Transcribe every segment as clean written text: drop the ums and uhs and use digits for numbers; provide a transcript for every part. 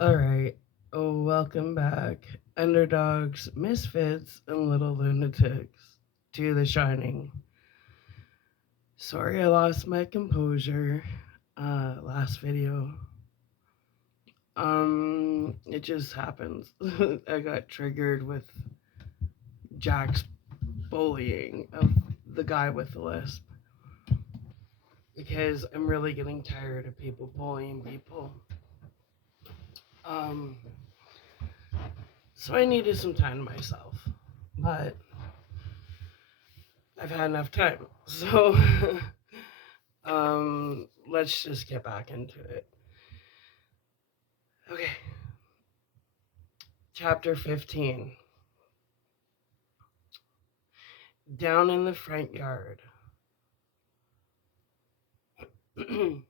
Alright, welcome back, underdogs, misfits, and little lunatics, to The Shining. Sorry I lost my composure last video. It just happens. I got triggered with Jack's bullying of the guy with the lisp because I'm really getting tired of people bullying people. Um, so I needed some time to myself, but I've had enough time. So let's just get back into it. Okay. Chapter 15. Down in the front yard. Okay.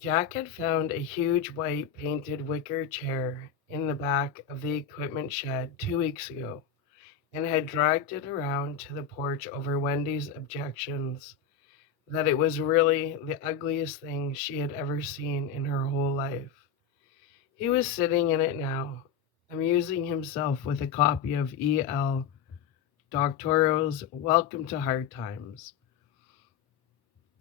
Jack had found a huge white painted wicker chair in the back of the equipment shed 2 weeks ago and had dragged it around to the porch over Wendy's objections that it was really the ugliest thing she had ever seen in her whole life. He was sitting in it now, amusing himself with a copy of E.L. Doctorow's Welcome to Hard Times,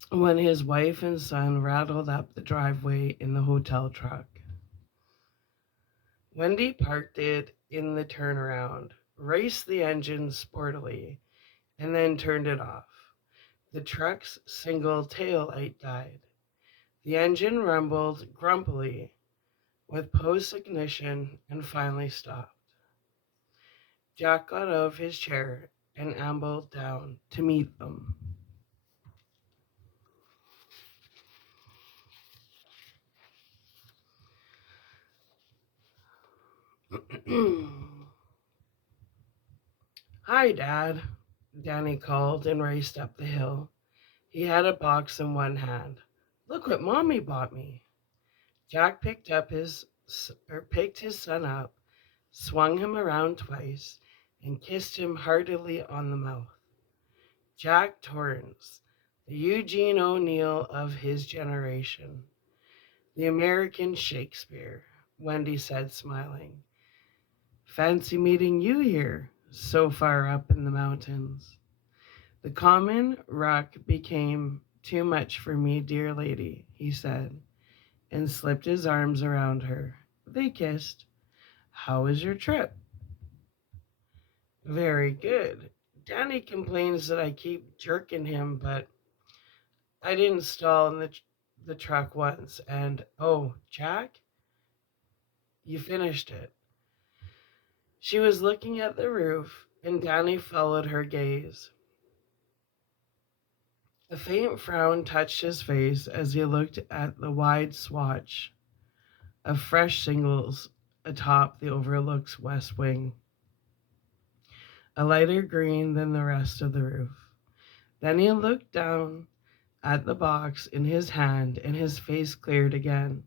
when his wife and son rattled up the driveway in the hotel truck. Wendy parked it in the turnaround, raced the engine sportily, and then turned it off. The truck's single tail light died. The engine rumbled grumpily with post ignition and finally stopped. Jack got out of his chair and ambled down to meet them. Hi, Dad, Danny called and raced up the hill. He had a box in one hand. Look what Mommy bought me. Jack picked his son up, swung him around twice, and kissed him heartily on the mouth. Jack Torrance, the Eugene O'Neill of his generation, the American Shakespeare, Wendy said, smiling. Fancy meeting you here, so far up in the mountains. The common rock became too much for me, dear lady, he said, and slipped his arms around her. They kissed. How was your trip? Very good. Danny complains that I keep jerking him, but I didn't stall in the truck once. And, oh, Jack, you finished it. She was looking at the roof, and Danny followed her gaze. A faint frown touched his face as he looked at the wide swatch of fresh shingles atop the Overlook's west wing, a lighter green than the rest of the roof. Then he looked down at the box in his hand and his face cleared again.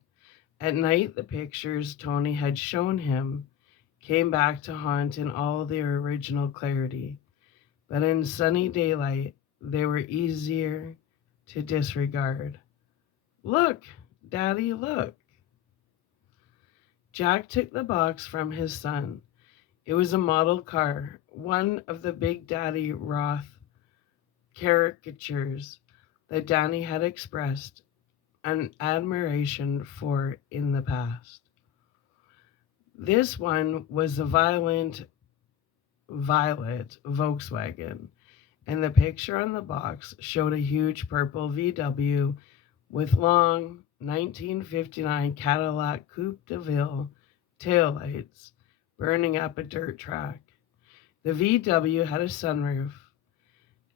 At night, the pictures Tony had shown him came back to haunt in all their original clarity, but in sunny daylight, they were easier to disregard. Look, Daddy, look. Jack took the box from his son. It was a model car, one of the Big Daddy Roth caricatures that Danny had expressed an admiration for in the past. This one was a violet Volkswagen, and the picture on the box showed a huge purple VW with long 1959 Cadillac Coupe de Ville taillights burning up a dirt track. The VW had a sunroof,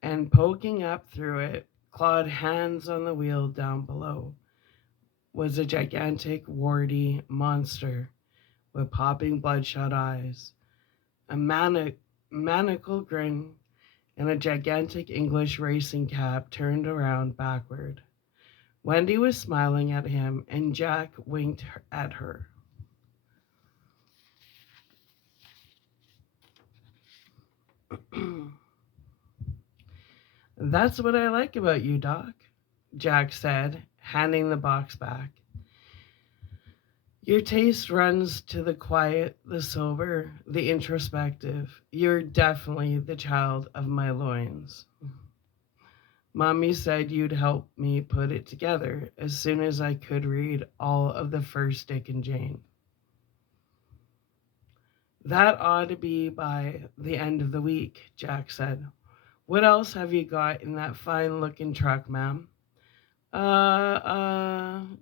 and poking up through it, clawed hands on the wheel down below, was a gigantic, warty monster with popping bloodshot eyes, a maniacal grin, and a gigantic English racing cap turned around backward. Wendy was smiling at him, and Jack winked at her. That's what I like about you, Doc. Jack said, handing the box back. Your taste runs to the quiet, the sober, the introspective. You're definitely the child of my loins. Mommy said you'd help me put it together as soon as I could read all of the first Dick and Jane. That ought to be by the end of the week, Jack said. What else have you got in that fine looking truck, ma'am?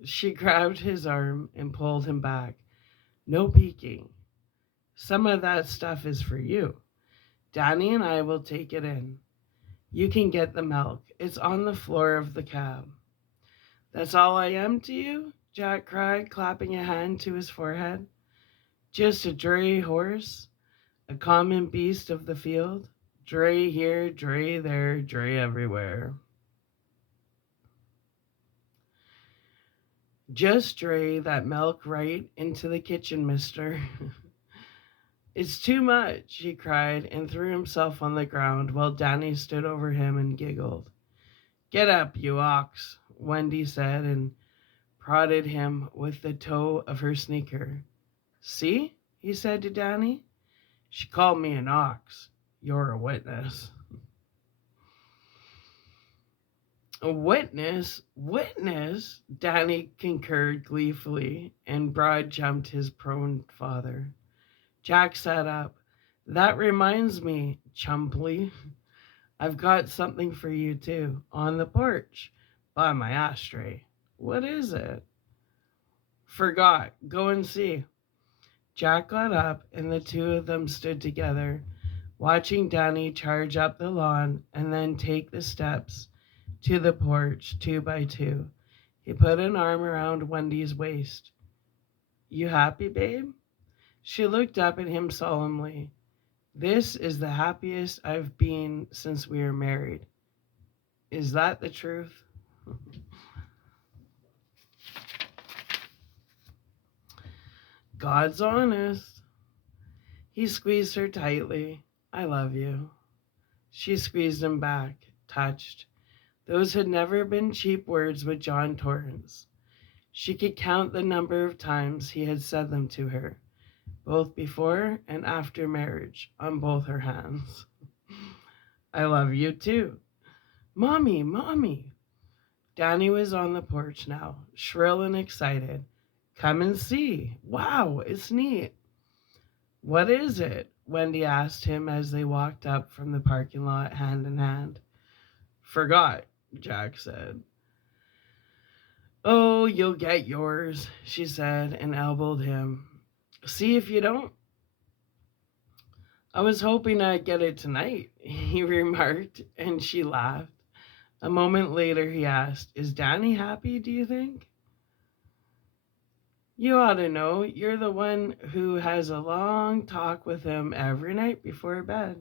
She grabbed his arm and pulled him back. No peeking. Some of that stuff is for you. Danny and I will take it in. You can get the milk. It's on the floor of the cab. That's all I am to you? Jack cried, clapping a hand to his forehead. Just a dray horse, a common beast of the field. Dray here, dray there, dray everywhere. Just dray that milk right into the kitchen, mister. It's too much, he cried and threw himself on the ground while Danny stood over him and giggled. Get up, you ox, Wendy said and prodded him with the toe of her sneaker. See, he said to Danny. She called me an ox. You're a witness. A witness? Witness? Danny concurred gleefully, and broad jumped his prone father. Jack sat up. That reminds me, Chumply, I've got something for you too, on the porch, by my ashtray. What is it? Forgot. Go and see. Jack got up, and the two of them stood together, watching Danny charge up the lawn and then take the steps to the porch 2 by 2. He put an arm around Wendy's waist. You happy, babe? She looked up at him solemnly. This is the happiest I've been since we were married. Is that the truth? God's honest. He squeezed her tightly. I love you. She squeezed him back, touched. Those had never been cheap words with John Torrance. She could count the number of times he had said them to her, both before and after marriage, on both her hands. I love you too. Mommy, Mommy. Danny was on the porch now, shrill and excited. Come and see. Wow, it's neat. What is it? Wendy asked him as they walked up from the parking lot hand in hand. Forgot, Jack said. Oh, you'll get yours, she said and elbowed him. See if you don't. I was hoping I'd get it tonight, he remarked, and she laughed. A moment later, he asked, Is Danny happy, do you think? You ought to know. You're the one who has a long talk with him every night before bed.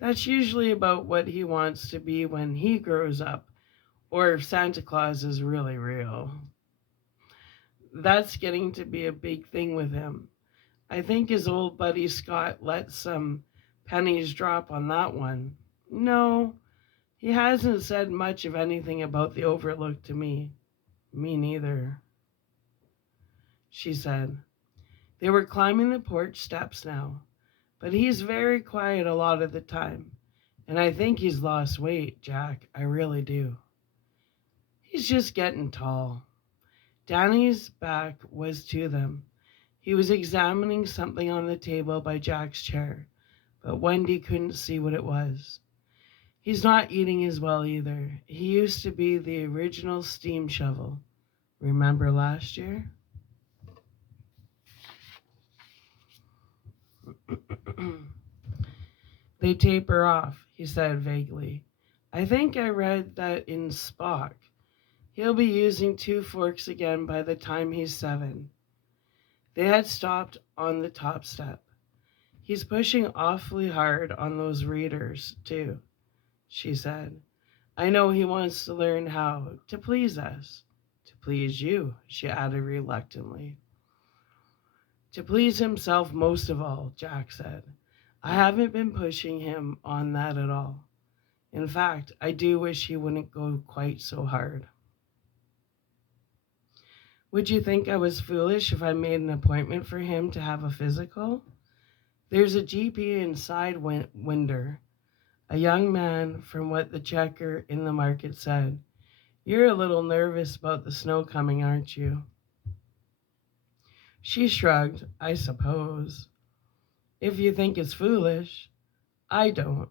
That's usually about what he wants to be when he grows up, or if Santa Claus is really real. That's getting to be a big thing with him. I think his old buddy Scott let some pennies drop on that one. No, he hasn't said much of anything about the Overlook to me. Me neither, she said. They were climbing the porch steps now, but he's very quiet a lot of the time, and I think he's lost weight, Jack. I really do. He's just getting tall. Danny's back was to them. He was examining something on the table by Jack's chair, but Wendy couldn't see what it was. He's not eating as well either. He used to be the original steam shovel. Remember last year? They taper off, he said vaguely. I think I read that in Spock. He'll be using 2 forks again by the time he's 7. They had stopped on the top step. He's pushing awfully hard on those readers, too, she said. I know he wants to learn how to please us. To please you, she added reluctantly. To please himself most of all, Jack said. I haven't been pushing him on that at all. In fact, I do wish he wouldn't go quite so hard. Would you think I was foolish if I made an appointment for him to have a physical? There's a GP inside Winder, a young man, from what the checker in the market said. You're a little nervous about the snow coming, aren't you? She shrugged. I suppose. If you think it's foolish. I don't.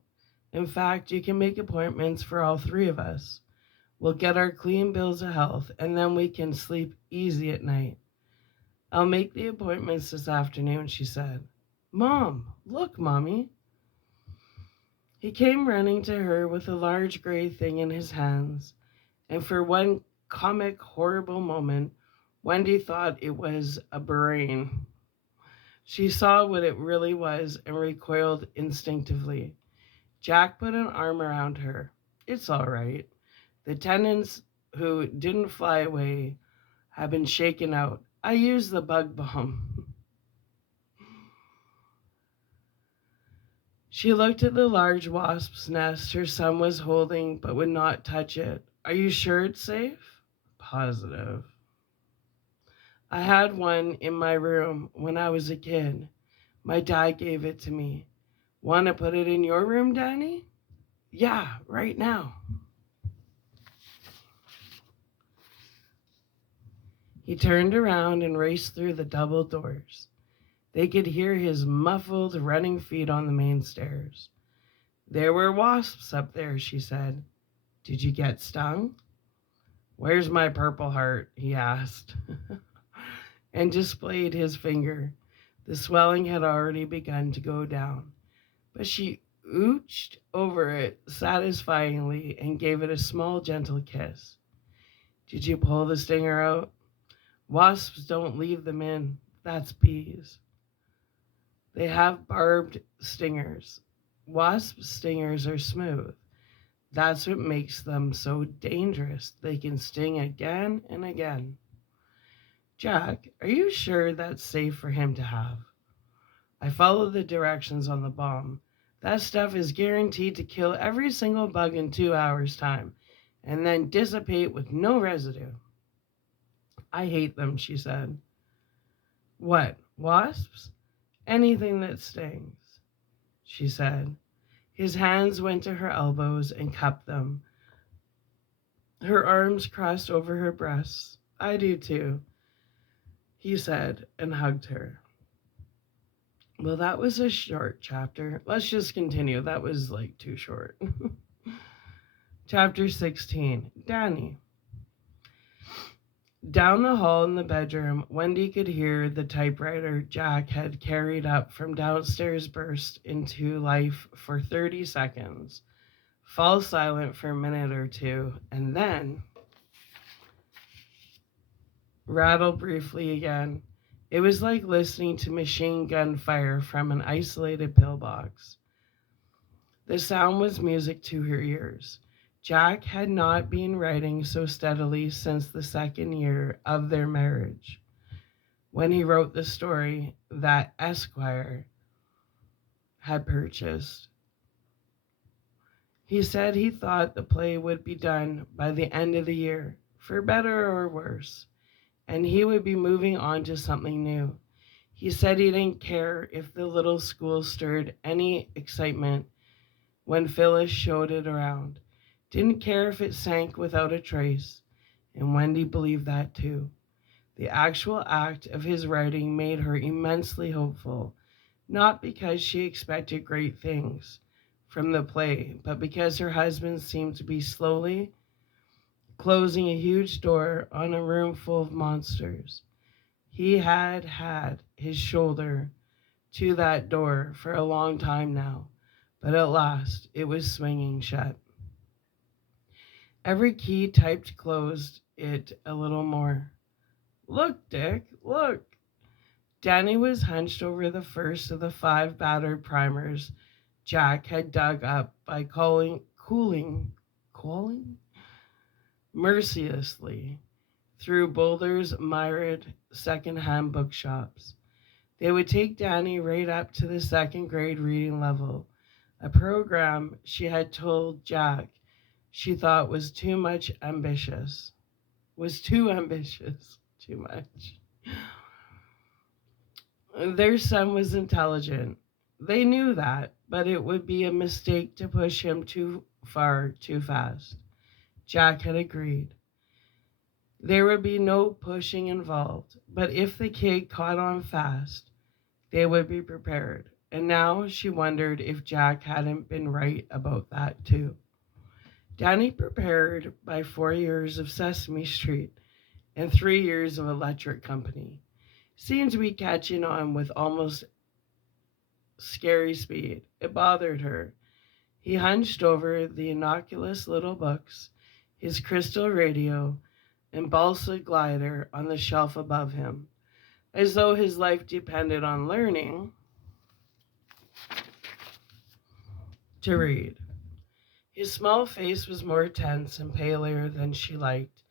In fact, you can make appointments for all three of us. We'll get our clean bills of health, and then we can sleep easy at night. I'll make the appointments this afternoon, she said. Mom, look, Mommy. He came running to her with a large gray thing in his hands, and for one comic, horrible moment, Wendy thought it was a brain. She saw what it really was and recoiled instinctively. Jack put an arm around her. It's all right. The tendons who didn't fly away have been shaken out. I used the bug bomb. She looked at the large wasp's nest her son was holding but would not touch it. Are you sure it's safe? Positive. I had one in my room when I was a kid. My dad gave it to me. Want to put it in your room, Danny? Yeah, right now. He turned around and raced through the double doors. They could hear his muffled running feet on the main stairs. There were wasps up there, she said. Did you get stung? Where's my purple heart? He asked, and displayed his finger. The swelling had already begun to go down, but she ooched over it satisfyingly and gave it a small, gentle kiss. Did you pull the stinger out? Wasps don't leave them in. That's bees. They have barbed stingers. Wasp stingers are smooth. That's what makes them so dangerous. They can sting again and again. Jack, are you sure that's safe for him to have? I followed the directions on the bomb. That stuff is guaranteed to kill every single bug in 2 hours' time, and then dissipate with no residue. I hate them, she said. What, wasps? Anything that stings, she said. His hands went to her elbows and cupped them. Her arms crossed over her breasts. I do too, he said, and hugged her. Well, that was a short chapter. Let's just continue. That was like too short. Chapter 16, Danny. Down the hall in the bedroom, Wendy could hear the typewriter Jack had carried up from downstairs burst into life for 30 seconds, fall silent for a minute or two, and then rattle briefly again. It was like listening to machine gun fire from an isolated pillbox. The sound was music to her ears. Jack had not been writing so steadily since the second year of their marriage, when he wrote the story that Esquire had purchased. He said he thought the play would be done by the end of the year, for better or worse, and he would be moving on to something new. He said he didn't care if the little school stirred any excitement when Phyllis showed it around. Didn't care if it sank without a trace, and Wendy believed that too. The actual act of his writing made her immensely hopeful, not because she expected great things from the play, but because her husband seemed to be slowly closing a huge door on a room full of monsters. He had had his shoulder to that door for a long time now, but at last it was swinging shut. Every key typed closed it a little more. Look, Dick, look. Danny was hunched over the first of the 5 battered primers Jack had dug up by cooling mercilessly through Boulder's mired second-hand bookshops. They would take Danny right up to the second grade reading level, a program she had told Jack she thought was too ambitious, too much. Their son was intelligent. They knew that, but it would be a mistake to push him too far too fast. Jack had agreed. There would be no pushing involved, but if the kid caught on fast, they would be prepared. And now she wondered if Jack hadn't been right about that too. Danny prepared by 4 years of Sesame Street and 3 years of Electric Company seemed to be catching on with almost scary speed. It bothered her. He hunched over the innocuous little books, his crystal radio, and balsa glider on the shelf above him, as though his life depended on learning to read. His small face was more tense and paler than she liked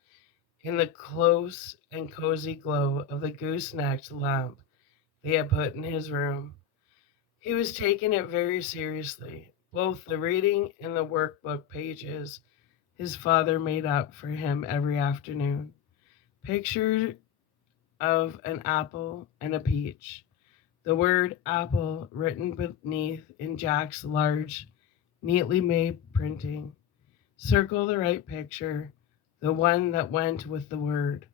in the close and cozy glow of the goose-necked lamp they had put in his room. He was taking it very seriously, both the reading and the workbook pages his father made up for him every afternoon. Picture of an apple and a peach. The word apple written beneath in Jack's large, neatly made printing. Circle the right picture, the one that went with the word,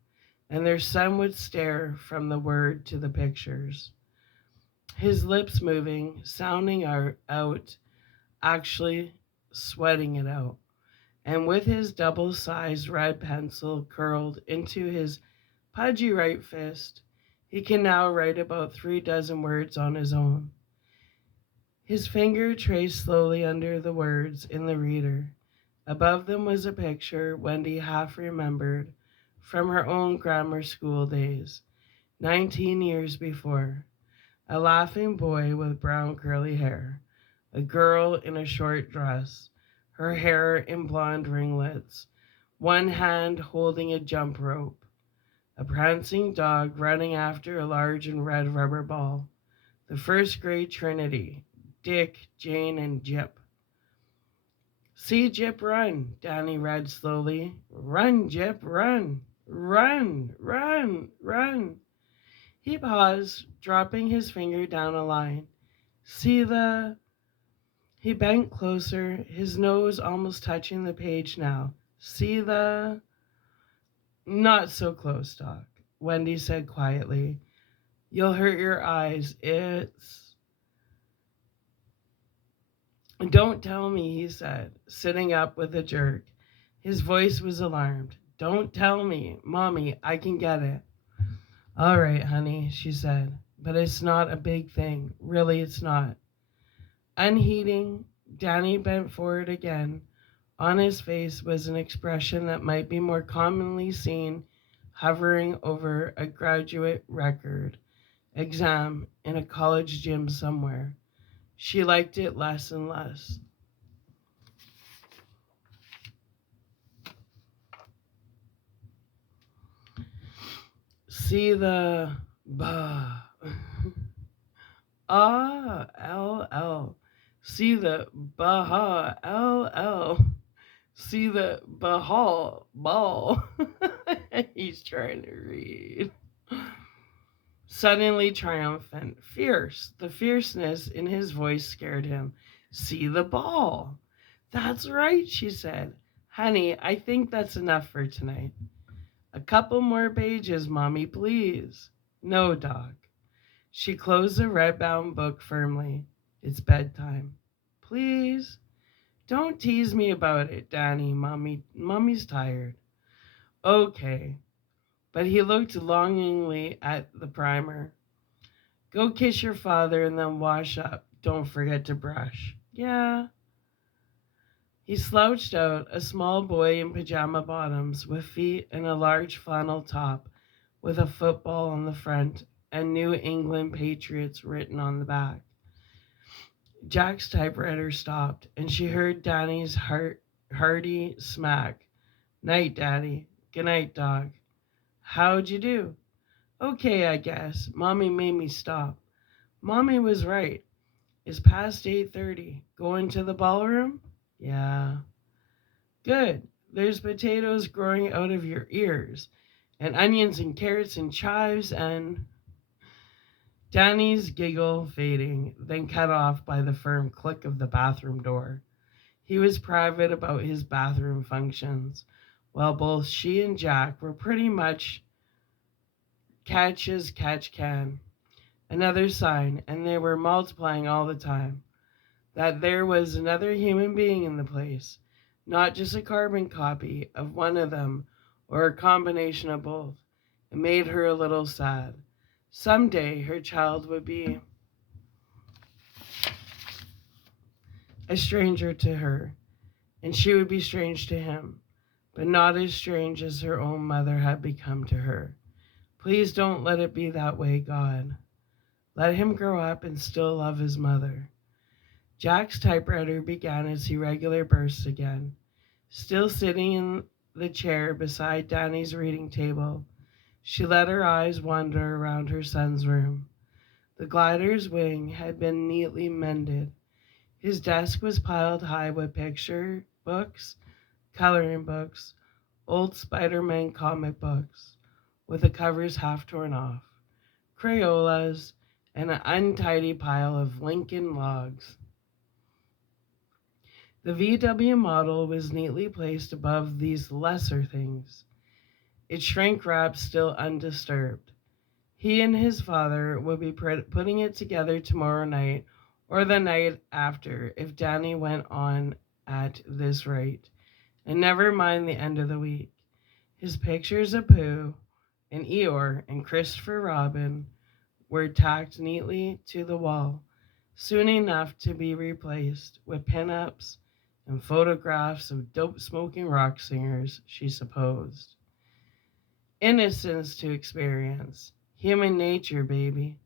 and their son would stare from the word to the pictures. His lips moving, sounding out, actually sweating it out. And with his double-sized red pencil curled into his pudgy right fist, he can now write about 3 dozen words on his own. His finger traced slowly under the words in the reader. Above them was a picture Wendy half remembered from her own grammar school days, 19 years before. A laughing boy with brown curly hair, a girl in a short dress, her hair in blonde ringlets, one hand holding a jump rope, a prancing dog running after a large and red rubber ball, the first grade Trinity, Dick, Jane, and Jip. See Jip run, Danny read slowly. Run, Jip, run, run, run, run. He paused, dropping his finger down a line. See the... He bent closer, his nose almost touching the page now. See the... Not so close, Doc, Wendy said quietly. You'll hurt your eyes. It's... Don't tell me, he said, sitting up with a jerk. His voice was alarmed. Don't tell me. Mommy, I can get it. All right, honey, she said, but it's not a big thing. Really, it's not. Unheeding, Danny bent forward again. On his face was an expression that might be more commonly seen hovering over a graduate record exam in a college gym somewhere. She liked it less and less. See the bah. Ah, L. See the baha, L. See the bahal, ball. He's trying to read. Suddenly triumphant, fierce. The fierceness in his voice scared him. See the ball. That's right, she said. Honey, I think that's enough for tonight. A couple more pages, Mommy, please. No, Doc. She closed the red-bound book firmly. It's bedtime. Please? Don't tease me about it, Danny. Mommy's tired. Okay. But he looked longingly at the primer. Go kiss your father and then wash up. Don't forget to brush. Yeah. He slouched out, a small boy in pajama bottoms with feet and a large flannel top with a football on the front and New England Patriots written on the back. Jack's typewriter stopped, and she heard Danny's hearty smack. Night, Daddy. Good night, dog. How'd you do? Okay, I guess. Mommy made me stop. Mommy was right. It's past 8:30. Going to the ballroom? Yeah. Good. There's potatoes growing out of your ears, and onions and carrots and chives and Danny's giggle fading, then cut off by the firm click of the bathroom door. He was private about his bathroom functions, while both she and Jack were pretty much catch as catch can. Another sign, and they were multiplying all the time, that there was another human being in the place, not just a carbon copy of one of them or a combination of both. It made her a little sad. Someday her child would be a stranger to her, and she would be strange to him, but not as strange as her own mother had become to her. Please don't let it be that way, God. Let him grow up and still love his mother. Jack's typewriter began its irregular bursts again. Still sitting in the chair beside Danny's reading table, she let her eyes wander around her son's room. The glider's wing had been neatly mended. His desk was piled high with picture books, coloring books, old Spider-Man comic books, with the covers half torn off, Crayolas, and an untidy pile of Lincoln logs. The VW model was neatly placed above these lesser things, its shrink wrap still undisturbed. He and his father would be putting it together tomorrow night or the night after if Danny went on at this rate, and never mind the end of the week. His pictures of Pooh and Eeyore and Christopher Robin were tacked neatly to the wall, soon enough to be replaced with pin-ups and photographs of dope-smoking rock singers, she supposed. Innocence to experience. Human nature, baby.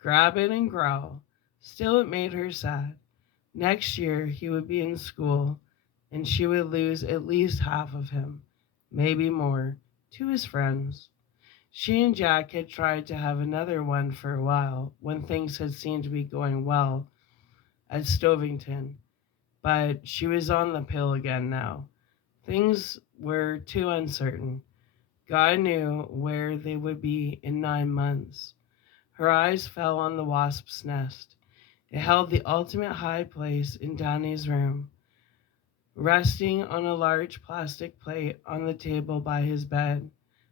Grab it and growl. Still, it made her sad. Next year, he would be in school, and she would lose at least half of him, maybe more, to his friends. She and Jack had tried to have another one for a while, when things had seemed to be going well at Stovington, but she was on the pill again now. Things were too uncertain. God knew where they would be in 9 months. Her eyes fell on the wasp's nest. It held the ultimate high place in Danny's room, resting on a large plastic plate on the table by his bed.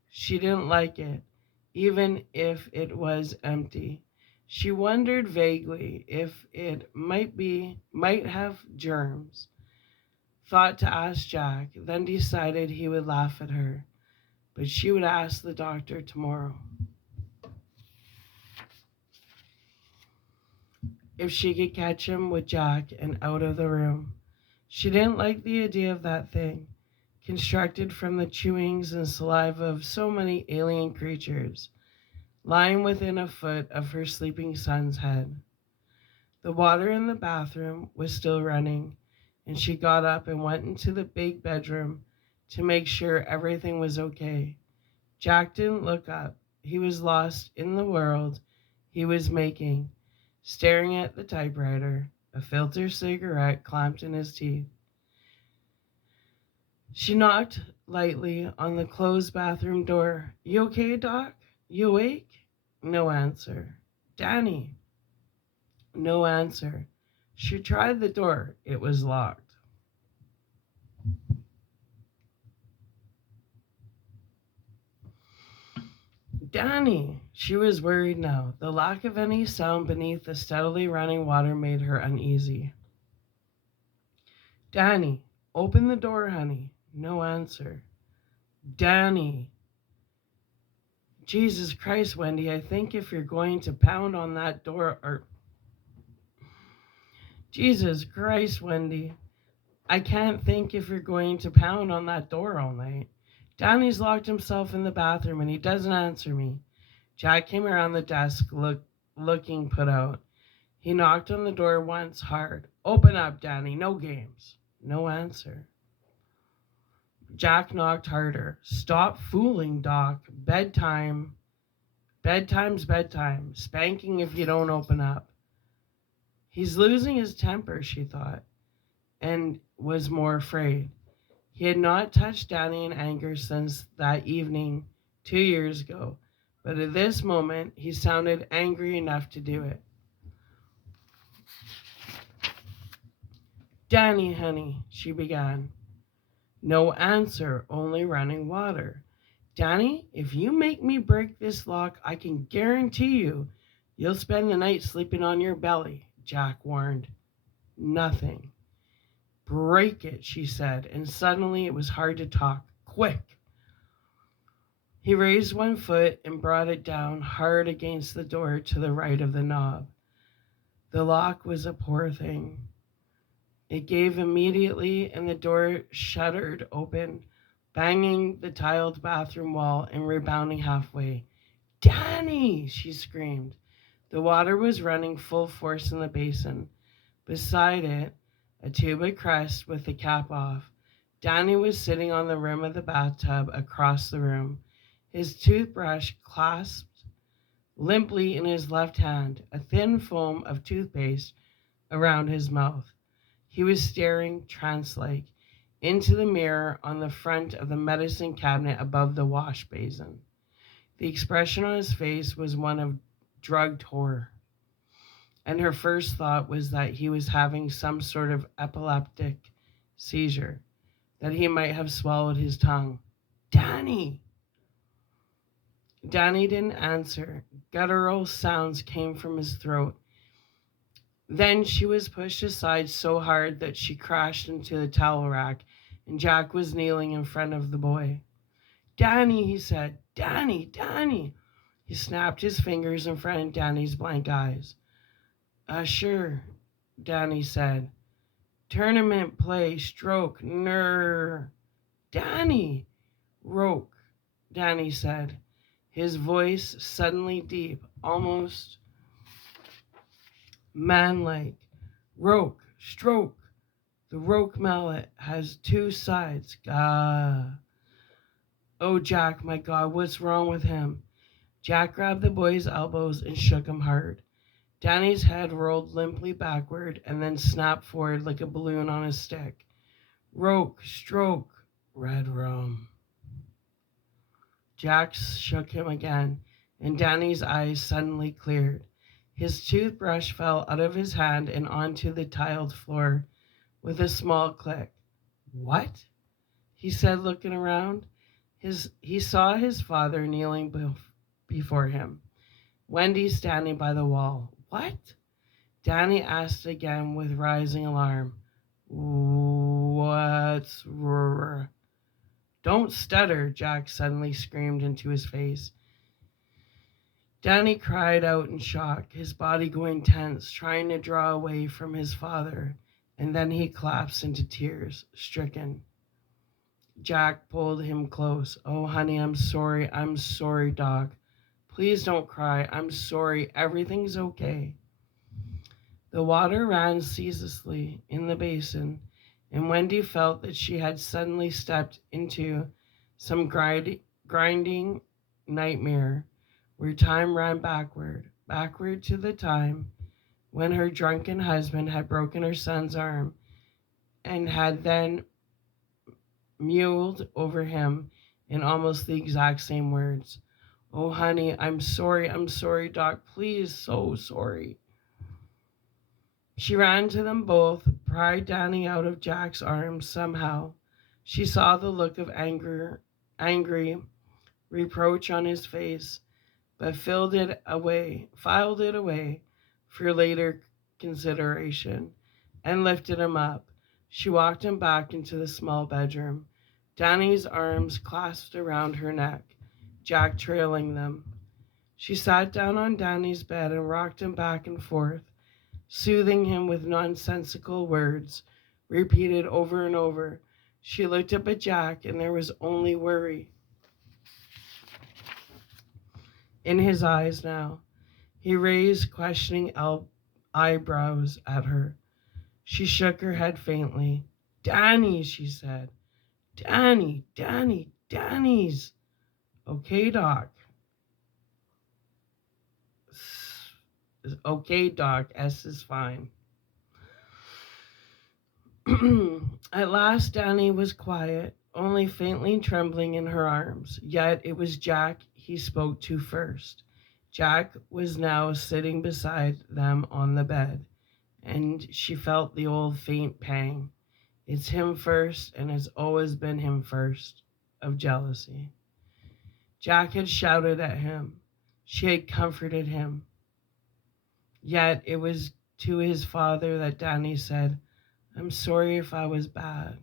She didn't like it, even if it was empty. She wondered vaguely if it might have germs. Thought to ask Jack, then decided he would laugh at her, but she would ask the doctor tomorrow if she could catch him with Jack and out of the room. She didn't like the idea of that thing, constructed from the chewings and saliva of so many alien creatures, lying within a foot of her sleeping son's head. The water in the bathroom was still running, and she got up and went into the big bedroom to make sure everything was okay. Jack didn't look up. He was lost in the world he was making, staring at the typewriter, a filter cigarette clamped in his teeth. She knocked lightly on the closed bathroom door. You okay, Doc? You awake? No answer. Danny? No answer. She tried the door. It was locked. Danny! She was worried now. The lack of any sound beneath the steadily running water made her uneasy. Danny! Open the door, honey. No answer. Danny! Jesus Christ, Wendy, I think if you're going to pound on that door or... Jesus Christ, Wendy, I can't think if you're going to pound on that door all night. Danny's locked himself in the bathroom and he doesn't answer me. Jack came around the desk looking put out. He knocked on the door once hard. Open up, Danny, no games. No answer. Jack knocked harder. Stop fooling, Doc. Bedtime. Bedtime's bedtime. Spanking if you don't open up. He's losing his temper, she thought, and was more afraid. He had not touched Danny in anger since that evening 2 years ago, but at this moment he sounded angry enough to do it. Danny, honey, she began. No answer, only running water. Danny, if you make me break this lock, I can guarantee you'll spend the night sleeping on your belly, Jack warned. Nothing. Break it, she said, and suddenly it was hard to talk. Quick! He raised one foot and brought it down hard against the door to the right of the knob. The lock was a poor thing. It gave immediately, and the door shuddered open, banging the tiled bathroom wall and rebounding halfway. Danny! She screamed. The water was running full force in the basin. Beside it, a tube of crust with the cap off. Danny was sitting on the rim of the bathtub across the room, his toothbrush clasped limply in his left hand, a thin foam of toothpaste around his mouth. He was staring, trance-like, into the mirror on the front of the medicine cabinet above the wash basin. The expression on his face was one of drugged horror, and her first thought was that he was having some sort of epileptic seizure, that he might have swallowed his tongue. Danny! Danny didn't answer. Guttural sounds came from his throat. Then she was pushed aside so hard that she crashed into the towel rack, and Jack was kneeling in front of the boy. Danny, he said. Danny, Danny. He snapped his fingers in front of Danny's blank eyes. Sure, Danny said. Tournament play, stroke, Danny! Roke, Danny said, his voice suddenly deep, almost manlike. Roke, stroke. The roke mallet has two sides. Gah. Oh, Jack, my God, what's wrong with him? Jack grabbed the boy's elbows and shook him hard. Danny's head rolled limply backward and then snapped forward like a balloon on a stick. Roke, stroke, red rum. Jack shook him again, and Danny's eyes suddenly cleared. His toothbrush fell out of his hand and onto the tiled floor with a small click. What? He said, looking around. He saw his father kneeling before him, Wendy standing by the wall. What? Danny asked again with rising alarm. What's... Don't stutter, Jack suddenly screamed into his face. Danny cried out in shock, his body going tense, trying to draw away from his father, and then he collapsed into tears, stricken. Jack pulled him close. Oh, honey, I'm sorry, Doc. Please don't cry. I'm sorry. Everything's okay. The water ran ceaselessly in the basin, and Wendy felt that she had suddenly stepped into some grinding nightmare where time ran backward to the time when her drunken husband had broken her son's arm and had then mewed over him in almost the exact same words. Oh, honey, I'm sorry, Doc, please, so sorry. She ran to them both, pried Danny out of Jack's arms somehow. She saw the look of angry reproach on his face, but filed it away for later consideration, and lifted him up. She walked him back into the small bedroom, Danny's arms clasped around her neck, Jack trailing them. She sat down on Danny's bed and rocked him back and forth, soothing him with nonsensical words, repeated over and over. She looked up at Jack, and there was only worry in his eyes now. He raised questioning eyebrows at her. She shook her head faintly. Danny, she said. Danny's. Okay, Doc. Okay, Doc, S is fine. At last, Danny was quiet, only faintly trembling in her arms. Yet it was Jack he spoke to first. Jack was now sitting beside them on the bed, and she felt the old faint pang. It's him first, and it's always been him first, of jealousy. Jack had shouted at him. She had comforted him. Yet it was to his father that Danny said, "I'm sorry if I was bad."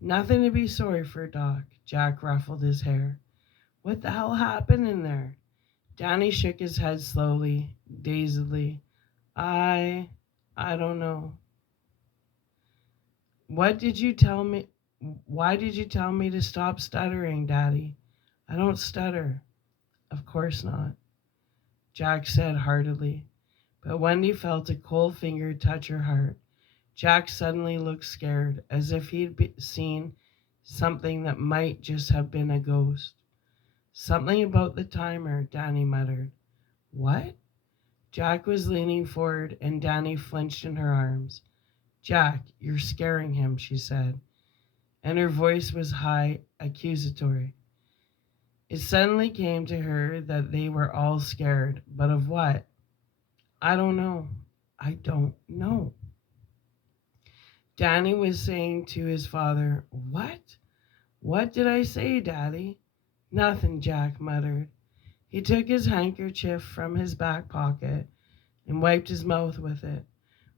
"Nothing to be sorry for, Doc." Jack ruffled his hair. "What the hell happened in there?" Danny shook his head slowly, dazedly. I I don't know. What did you tell me? Why did you tell me to stop stuttering, Daddy? I don't stutter. Of course not, Jack said heartily. But Wendy felt a cold finger touch her heart. Jack suddenly looked scared, as if he'd seen something that might just have been a ghost. "Something about the timer," Danny muttered. "What?" Jack was leaning forward, and Danny flinched in her arms. "Jack, you're scaring him," she said, and her voice was high, accusatory. It suddenly came to her that they were all scared, but of what? "I don't know. I don't know." Danny was saying to his father, "What? What did I say, Daddy?" "Nothing," Jack muttered. He took his handkerchief from his back pocket and wiped his mouth with it.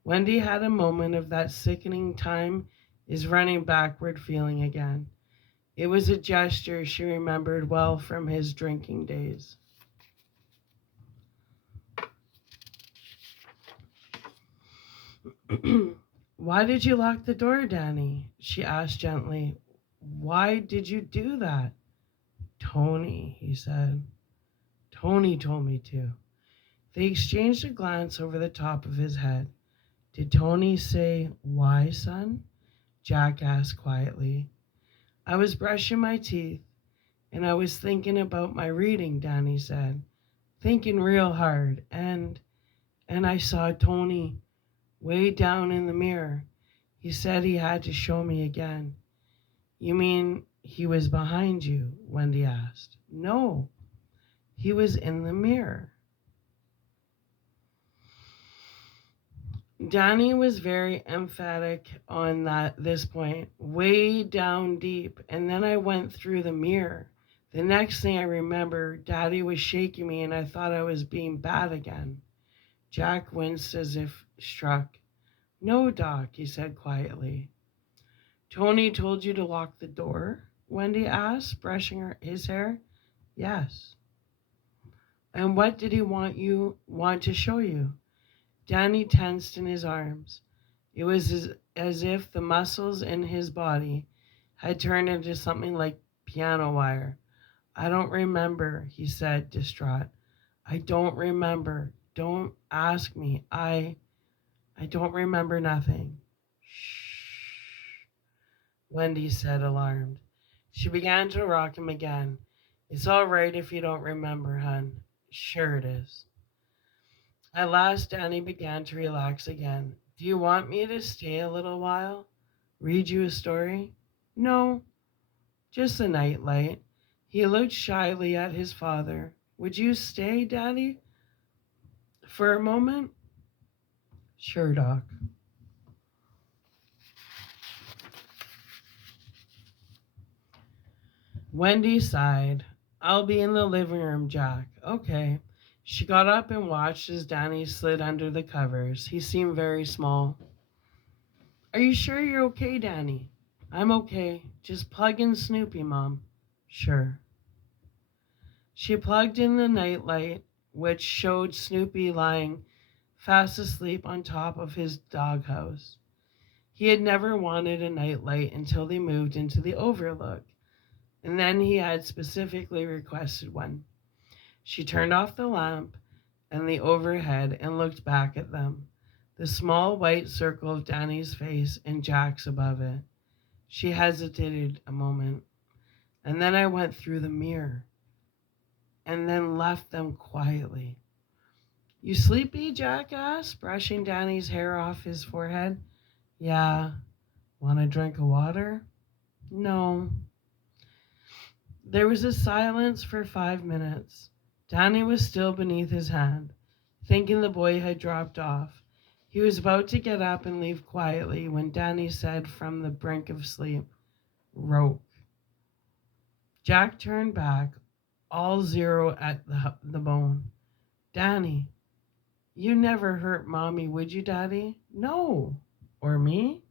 Wendy had a moment of that sickening time is running backward feeling again. It was a gesture she remembered well from his drinking days. "Why did you lock the door, Danny?" she asked gently. "Why did you do that?" "Tony," he said. "Tony told me to." They exchanged a glance over the top of his head. "Did Tony say why, son?" Jack asked quietly. "I was brushing my teeth, and I was thinking about my reading," Danny said. "Thinking real hard, and I saw Tony way down in the mirror. He said he had to show me again." "You mean he was behind you?" Wendy asked. "No, he was in the mirror." Danny was very emphatic on this point, way down deep, and then I went through the mirror. The next thing I remember, Daddy was shaking me and I thought I was being bad again. Jack winced as if struck. "No, Doc," he said quietly. "Tony told you to lock the door?" Wendy asked, brushing his hair. "Yes." "And what did he want to show you?" Danny tensed in his arms. It was as if the muscles in his body had turned into something like piano wire. "I don't remember," he said, distraught. "I don't remember. Don't ask me. I don't remember nothing." "Shh," Wendy said, alarmed. She began to rock him again. "It's all right if you don't remember, hun." "Sure it is." At last, Danny began to relax again. "Do you want me to stay a little while? Read you a story?" "No, just a night light." He looked shyly at his father. "Would you stay, Daddy, for a moment?" "Sure, Doc." Wendy sighed. "I'll be in the living room, Jack." "Okay." She got up and watched as Danny slid under the covers. He seemed very small. "Are you sure you're okay, Danny?" "I'm okay. Just plug in Snoopy, Mom." "Sure." She plugged in the nightlight, which showed Snoopy lying fast asleep on top of his doghouse. He had never wanted a nightlight until they moved into the Overlook, and then he had specifically requested one. She turned off the lamp and the overhead and looked back at them, the small white circle of Danny's face and Jack's above it. She hesitated a moment. "And then I went through the mirror and then left them quietly." "You sleepy?" Jack asked, brushing Danny's hair off his forehead. Yeah. Want a drink of water? No. There was a silence for 5 minutes. Danny was still beneath his hand, thinking the boy had dropped off. He was about to get up and leave quietly when Danny said from the brink of sleep, "Rope." Jack turned back, all zero at the bone. "Danny, you never hurt Mommy, would you, Daddy?" "No." "Or me?"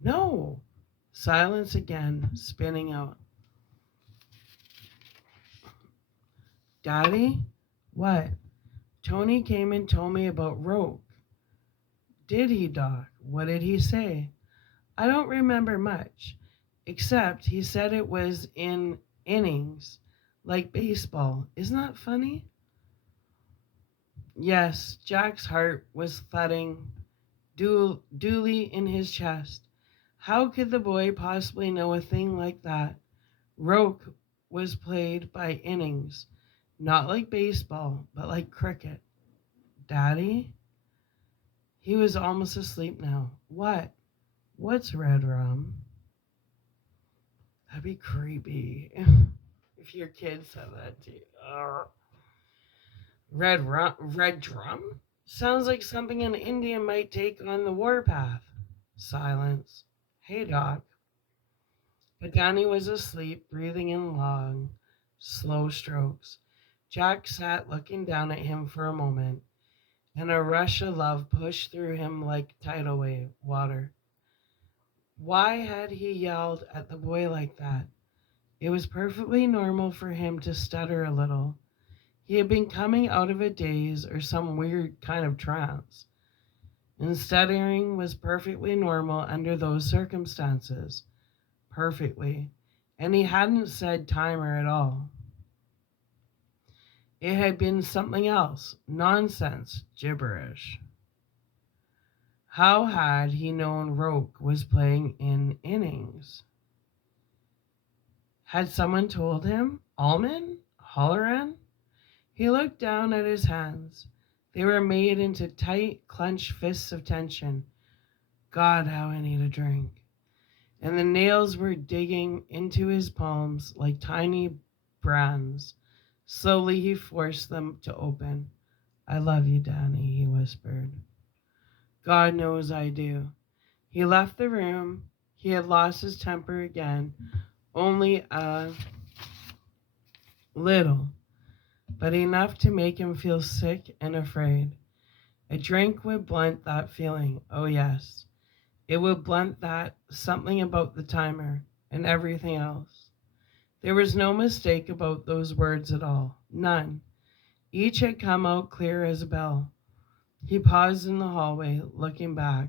"No." Silence again, spinning out. "Daddy?" "What?" "Tony came and told me about Roke." "Did he, Doc? What did he say?" "I don't remember much, except he said it was in innings, like baseball. Isn't that funny?" Yes, Jack's heart was thudding duly in his chest. How could the boy possibly know a thing like that? Roke was played by innings, not like baseball, but like cricket. Daddy? He was almost asleep now. What? What's red rum? That'd be creepy if your kid said that to you. Red rum? Red drum? Sounds like something an Indian might take on the warpath. Silence. Hey, Doc. But Danny was asleep, breathing in long, slow strokes. Jack sat looking down at him for a moment, and a rush of love pushed through him like tidal wave water. Why had he yelled at the boy like that? It was perfectly normal for him to stutter a little. He had been coming out of a daze or some weird kind of trance, and stuttering was perfectly normal under those circumstances. Perfectly. And he hadn't said timer at all. It had been something else. Nonsense. Gibberish. How had he known Roke was playing in innings? Had someone told him? Allman? Holleran? He looked down at his hands. They were made into tight, clenched fists of tension. God, how I need a drink. And the nails were digging into his palms like tiny brands. Slowly he forced them to open. "I love you, Danny," he whispered. "God knows I do." He left the room. He had lost his temper again, only a little, but enough to make him feel sick and afraid. A drink would blunt that feeling. Oh, yes. It would blunt that something about the timer and everything else. There was no mistake about those words at all. None. Each had come out clear as a bell. He paused in the hallway, looking back,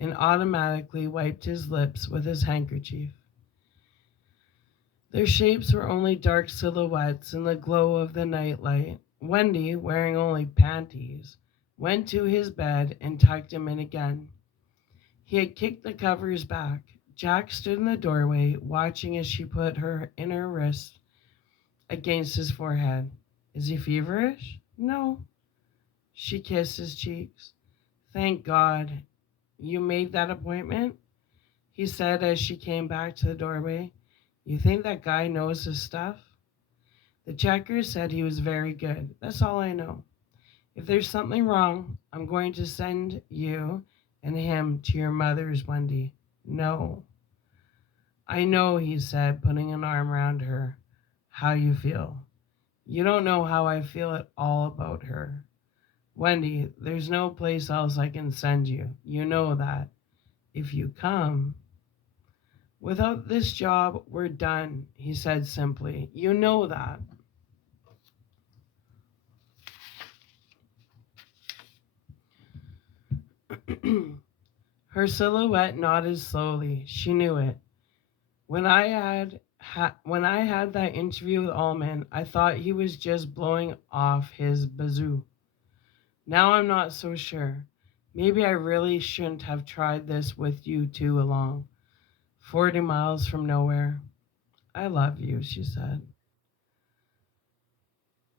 and automatically wiped his lips with his handkerchief. Their shapes were only dark silhouettes in the glow of the nightlight. Wendy, wearing only panties, went to his bed and tucked him in again. He had kicked the covers back. Jack stood in the doorway, watching as she put her inner wrist against his forehead. "Is he feverish?" "No." She kissed his cheeks. "Thank God. You made that appointment?" he said as she came back to the doorway. "You think that guy knows his stuff?" "The checker said he was very good. That's all I know. If there's something wrong, I'm going to send you and him to your mother's, Wendy." "No." "I know," he said, putting an arm around her. "How you feel. You don't know how I feel at all about her. Wendy, there's no place else I can send you. You know that. If you come." "Without this job, we're done," he said simply. "You know that." Her silhouette nodded slowly. She knew it. When I had that interview with Allman, I thought he was just blowing off his bazoo. Now I'm not so sure. Maybe I really shouldn't have tried this with you two along, 40 miles from nowhere. "I love you," she said.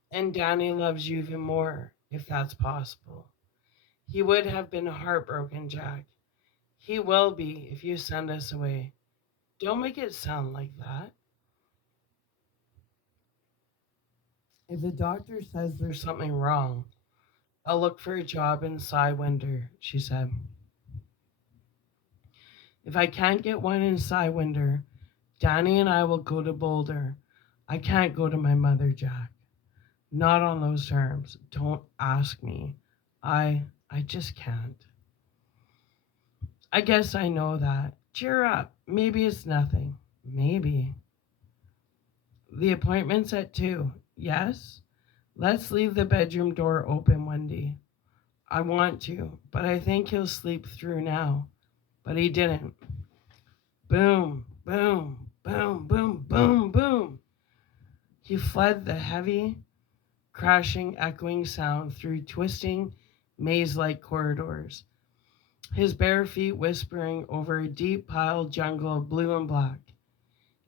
"And Danny loves you even more, if that's possible." He would have been heartbroken, Jack. He will be if you send us away. Don't make it sound like that. If the doctor says there's something wrong, I'll look for a job in Sidewinder, she said. If I can't get one in Sidewinder, Danny and I will go to Boulder. I can't go to my mother, Jack. Not on those terms. Don't ask me. I just can't. I guess I know that. Cheer up. Maybe it's nothing. Maybe. The appointment's at 2. Yes? Let's leave the bedroom door open, Wendy. I want to, but I think he'll sleep through now. But he didn't. Boom, boom, boom, boom, boom, boom. He fled the heavy, crashing, echoing sound through twisting, maze-like corridors, his bare feet whispering over a deep-piled jungle of blue and black.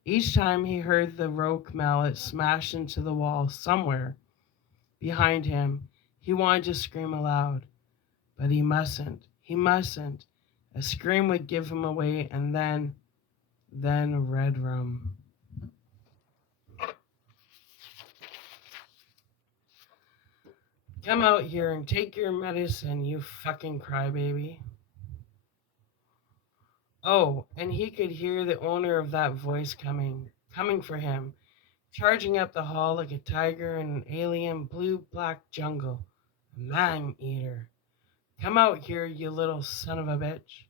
Each time he heard the roque mallet smash into the wall somewhere behind him, he wanted to scream aloud. But he mustn't. He mustn't. A scream would give him away, and then red rum. Come out here and take your medicine, you fucking crybaby. Oh, and he could hear the owner of that voice coming for him, charging up the hall like a tiger in an alien blue-black jungle. A man-eater. Come out here, you little son of a bitch.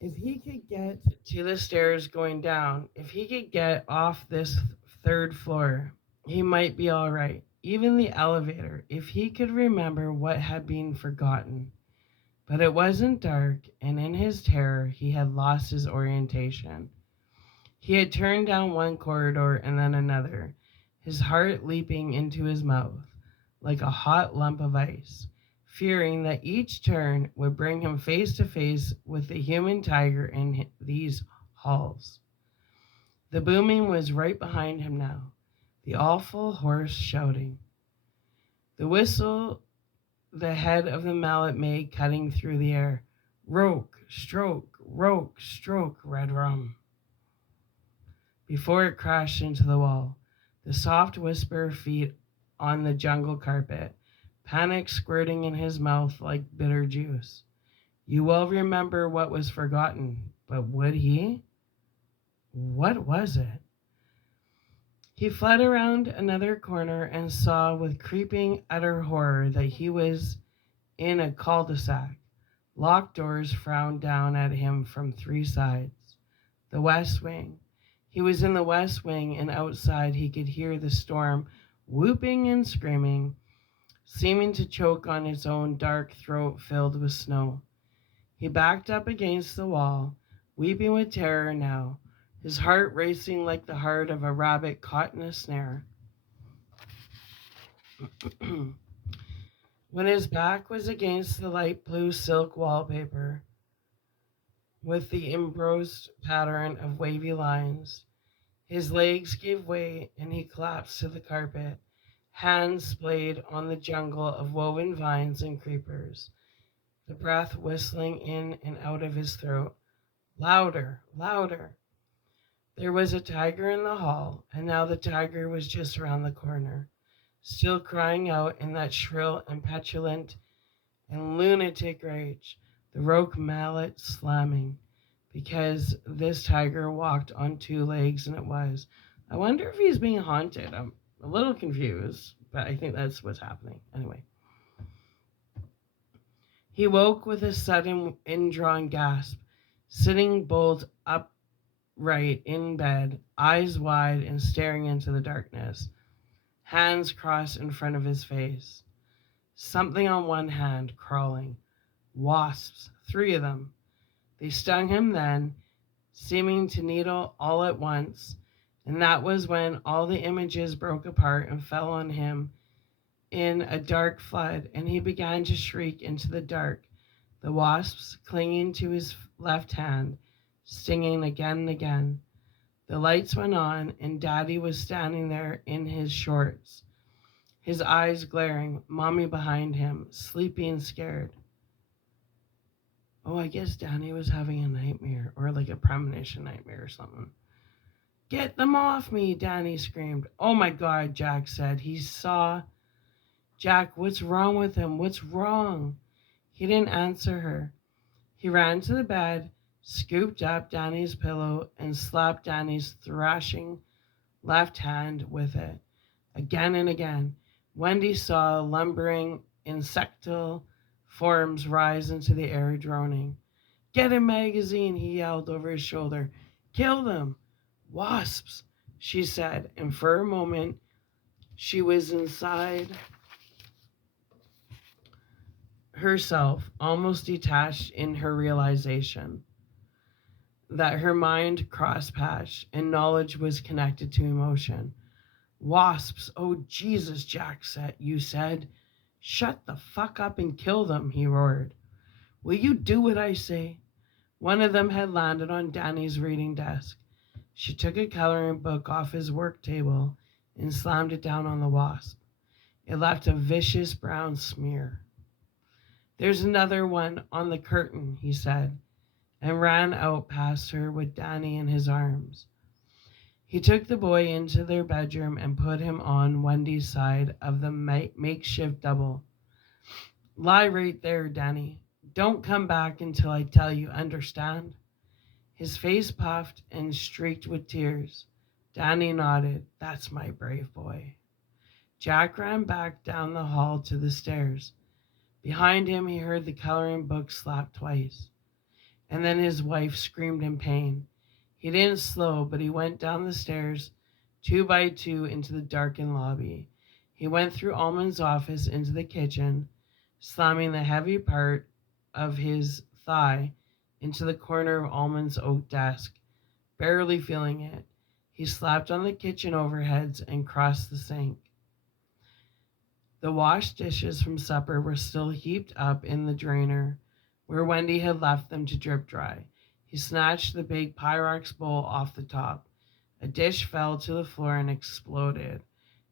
If he could get to the stairs going down, if he could get off this 3rd floor, he might be all right. Even the elevator, if he could remember what had been forgotten. But it wasn't dark, and in his terror, he had lost his orientation. He had turned down one corridor and then another, his heart leaping into his mouth like a hot lump of ice, fearing that each turn would bring him face to face with the human tiger in these halls. The booming was right behind him now, the awful hoarse shouting. The whistle the head of the mallet made cutting through the air. Roque, stroke, red rum. Before it crashed into the wall, the soft whisper of feet on the jungle carpet, panic squirting in his mouth like bitter juice. You will remember what was forgotten, but would he? What was it? He fled around another corner and saw with creeping utter horror that he was in a cul-de-sac. Locked doors frowned down at him from 3 sides. The West Wing. He was in the West Wing, and outside he could hear the storm whooping and screaming, seeming to choke on its own dark throat filled with snow. He backed up against the wall, weeping with terror now, his heart racing like the heart of a rabbit caught in a snare. When his back was against the light blue silk wallpaper with the embossed pattern of wavy lines, his legs gave way and he collapsed to the carpet, hands splayed on the jungle of woven vines and creepers, the breath whistling in and out of his throat. Louder, louder. There was a tiger in the hall, and now the tiger was just around the corner, still crying out in that shrill and petulant and lunatic rage, the roque mallet slamming, because this tiger walked on 2 legs, and it was. I wonder if he's being haunted. I'm a little confused, but I think that's what's happening. Anyway. He woke with a sudden indrawn gasp, sitting bolt upright in bed, eyes wide and staring into the darkness, hands crossed in front of his face. Something on one hand, crawling. Wasps, 3 of them. They stung him then, seeming to needle all at once, and that was when all the images broke apart and fell on him in a dark flood, and he began to shriek into the dark, the wasps clinging to his left hand, stinging again and again. The lights went on, and Daddy was standing there in his shorts, his eyes glaring, Mommy behind him, sleepy and scared. Oh, I guess Danny was having a nightmare, or like a premonition nightmare or something. Get them off me, Danny screamed. Oh my God, Jack said. He saw. Jack, what's wrong with him? What's wrong? He didn't answer her. He ran to the bed, scooped up Danny's pillow, and slapped Danny's thrashing left hand with it. Again and again, Wendy saw lumbering insectal forms rise into the air, droning. Get a magazine, he yelled over his shoulder. Kill them. Wasps, she said, and for a moment she was inside herself, almost detached in her realization that her mind cross-patched and knowledge was connected to emotion. Wasps, oh Jesus, Jack said. You said, shut the fuck up and kill them, he roared. Will you do what I say? One of them had landed on Danny's reading desk. She took a coloring book off his work table and slammed it down on the wasp. It left a vicious brown smear. There's another one on the curtain, he said, and ran out past her with Danny in his arms. He took the boy into their bedroom and put him on Wendy's side of the makeshift double. Lie right there, Danny. Don't come back until I tell you, understand? His face puffed and streaked with tears. Danny nodded. That's my brave boy. Jack ran back down the hall to the stairs. Behind him, he heard the coloring book slap twice. And then his wife screamed in pain. He didn't slow, but he went down the stairs, 2 by 2, into the darkened lobby. He went through Almond's office into the kitchen, slamming the heavy part of his thigh into the corner of Almond's oak desk, barely feeling it. He slapped on the kitchen overheads and crossed the sink. The washed dishes from supper were still heaped up in the drainer, where Wendy had left them to drip dry. He snatched the big Pyrex bowl off the top. A dish fell to the floor and exploded.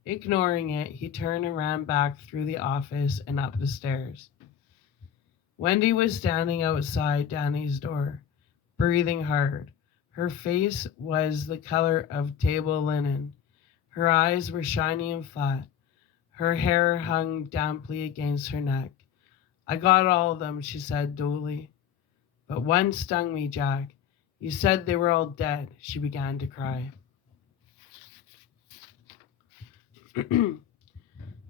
Ignoring it, he turned and ran back through the office and up the stairs. Wendy was standing outside Danny's door, breathing hard. Her face was the color of table linen. Her eyes were shiny and flat. Her hair hung damply against her neck. I got all of them, she said dully. But one stung me, Jack. You said they were all dead. She began to cry.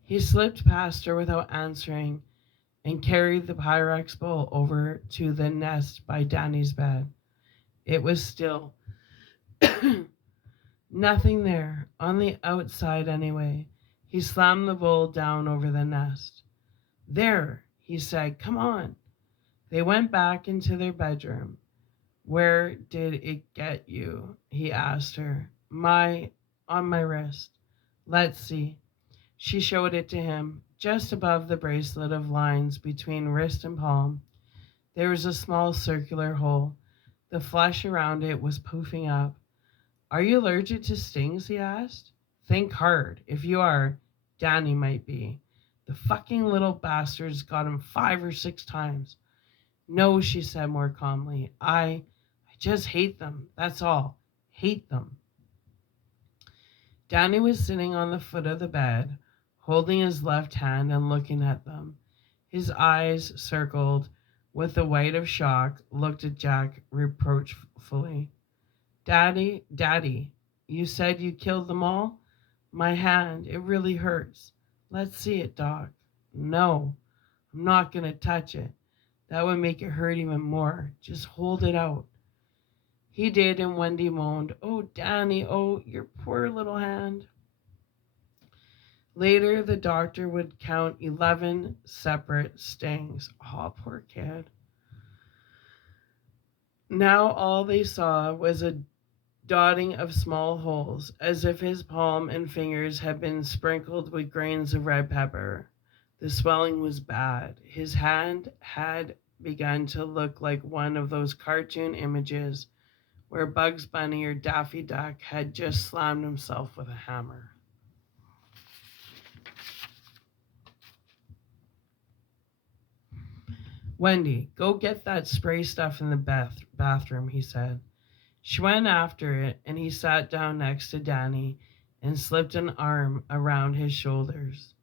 He slipped past her without answering and carried the Pyrex bowl over to the nest by Danny's bed. It was still. Nothing there, on the outside anyway. He slammed the bowl down over the nest. There, he said, come on. They went back into their bedroom. Where did it get you? He asked her. On my wrist. Let's see. She showed it to him. Just above the bracelet of lines between wrist and palm, there was a small circular hole. The flesh around it was poofing up. Are you allergic to stings? He asked. Think hard. If you are, Danny might be. The fucking little bastards got him 5 or 6 times. No, she said more calmly. I just hate them. That's all. Hate them. Danny was sitting on the foot of the bed, holding his left hand and looking at them. His eyes, circled with the white of shock, looked at Jack reproachfully. Daddy, you said you killed them all? My hand, it really hurts. Let's see it, Doc. No, I'm not going to touch it. That would make it hurt even more. Just hold it out. He did, and Wendy moaned, Oh, Danny, oh, your poor little hand. Later, the doctor would count 11 separate stings. Oh, poor kid. Now all they saw was a dotting of small holes, as if his palm and fingers had been sprinkled with grains of red pepper. The swelling was bad. His hand had begun to look like one of those cartoon images where Bugs Bunny or Daffy Duck had just slammed himself with a hammer. Wendy, go get that spray stuff in the bathroom, he said. She went after it, and he sat down next to Danny and slipped an arm around his shoulders.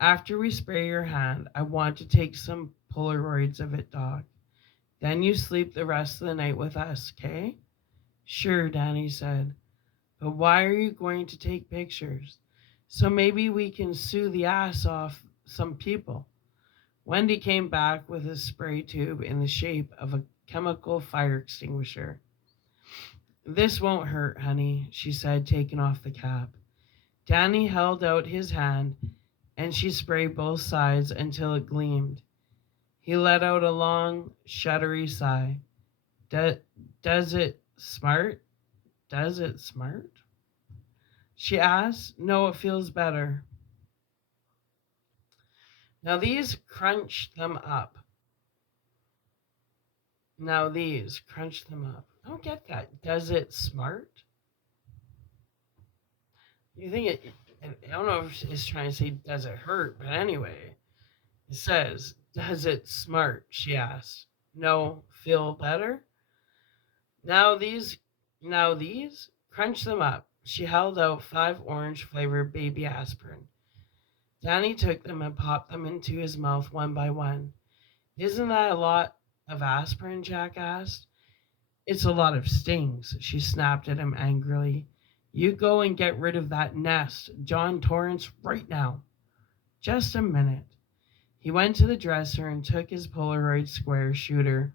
After we spray your hand, I want to take some Polaroids of it, Doc. Then you sleep the rest of the night with us, okay? Sure, Danny said. But why are you going to take pictures? So maybe we can sue the ass off some people. Wendy came back with a spray tube in the shape of a chemical fire extinguisher. This won't hurt, honey, she said, taking off the cap. Danny held out his hand, and she sprayed both sides until it gleamed. He let out a long, shuddery sigh. Does it smart? Does it smart? She asked. No, it feels better. Now these crunch them up. Now these crunch them up. I don't get that. Does it smart? You think it, I don't know if it's trying to say, does it hurt? But anyway, it says, does it smart? She asked. No, feel better? Now these, now these, crunch them up. She held out 5 orange flavored baby aspirin. Danny took them and popped them into his mouth one by one. Isn't that a lot of aspirin? Jack asked. It's a lot of stings, she snapped at him angrily. You go and get rid of that nest, John Torrance, right now. Just a minute. He went to the dresser and took his Polaroid square shooter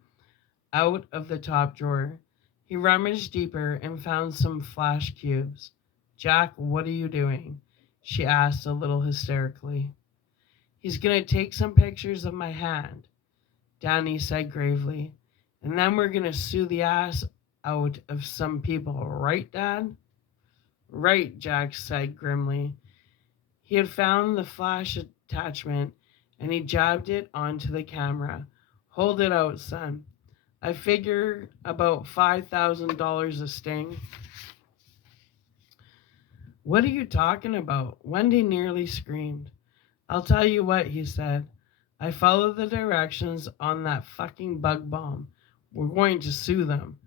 out of the top drawer. He rummaged deeper and found some flash cubes. Jack, what are you doing? She asked a little hysterically. He's going to take some pictures of my hand, Danny said gravely. And then we're going to sue the ass out of some people, right, Dad? Right, Jack said grimly. He had found the flash attachment and he jabbed it onto the camera. Hold it out, son. I figure about $5,000 a sting. What are you talking about? Wendy nearly screamed. I'll tell you what, he said. I followed the directions on that fucking bug bomb. We're going to sue them.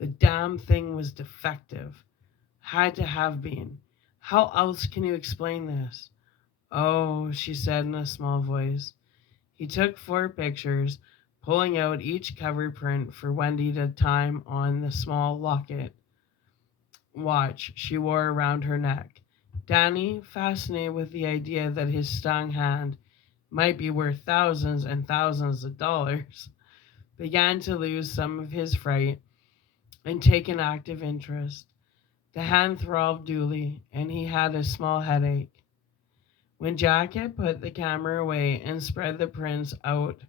The damn thing was defective. Had to have been. How else can you explain this? Oh, she said in a small voice. He took 4 pictures, pulling out each cover print for Wendy to time on the small locket watch she wore around her neck. Danny, fascinated with the idea that his stung hand might be worth thousands and thousands of dollars, began to lose some of his fright and take an active interest. The hand throbbed duly, and he had a small headache. When Jack had put the camera away and spread the prints out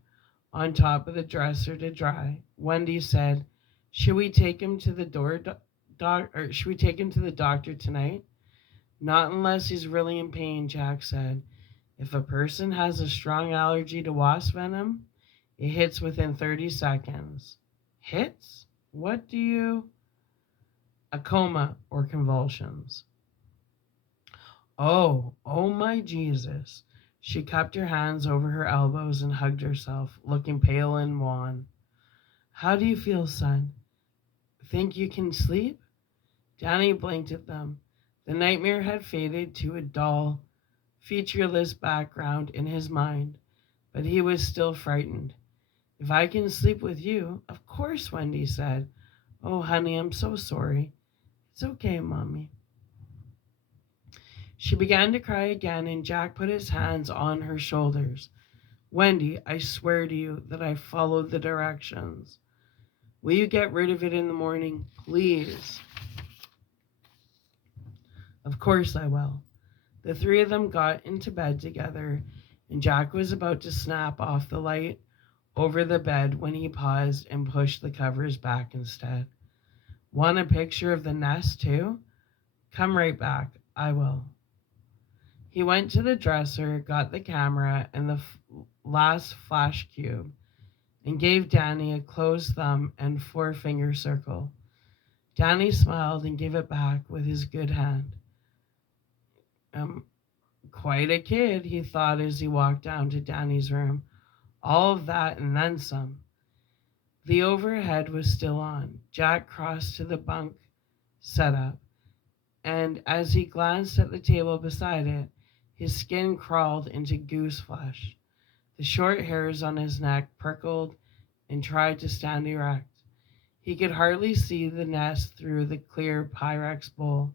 on top of the dresser to dry, Wendy said, "Should we take him to the should we take him to the doctor tonight?" Not unless he's really in pain, Jack said. If a person has a strong allergy to wasp venom, it hits within 30 seconds. Hits? What do you? A coma or convulsions. Oh my Jesus. She cupped her hands over her elbows and hugged herself, looking pale and wan. How do you feel, son? Think you can sleep? Danny blinked at them. The nightmare had faded to a dull, featureless background in his mind, but he was still frightened. If I can sleep with you, of course, Wendy said. Oh, honey, I'm so sorry. It's okay, Mommy. She began to cry again, and Jack put his hands on her shoulders. Wendy, I swear to you that I followed the directions. Will you get rid of it in the morning, please? Of course I will. The 3 of them got into bed together, and Jack was about to snap off the light over the bed when he paused and pushed the covers back instead. Want a picture of the nest, too? Come right back. I will. He went to the dresser, got the camera and the last flash cube, and gave Danny a closed thumb and 4-finger circle. Danny smiled and gave it back with his good hand. Quite a kid, he thought as he walked down to Danny's room. All of that and then some. The overhead was still on. Jack crossed to the bunk setup, and as he glanced at the table beside it, his skin crawled into goose flesh. The short hairs on his neck prickled and tried to stand erect. He could hardly see the nest through the clear Pyrex bowl.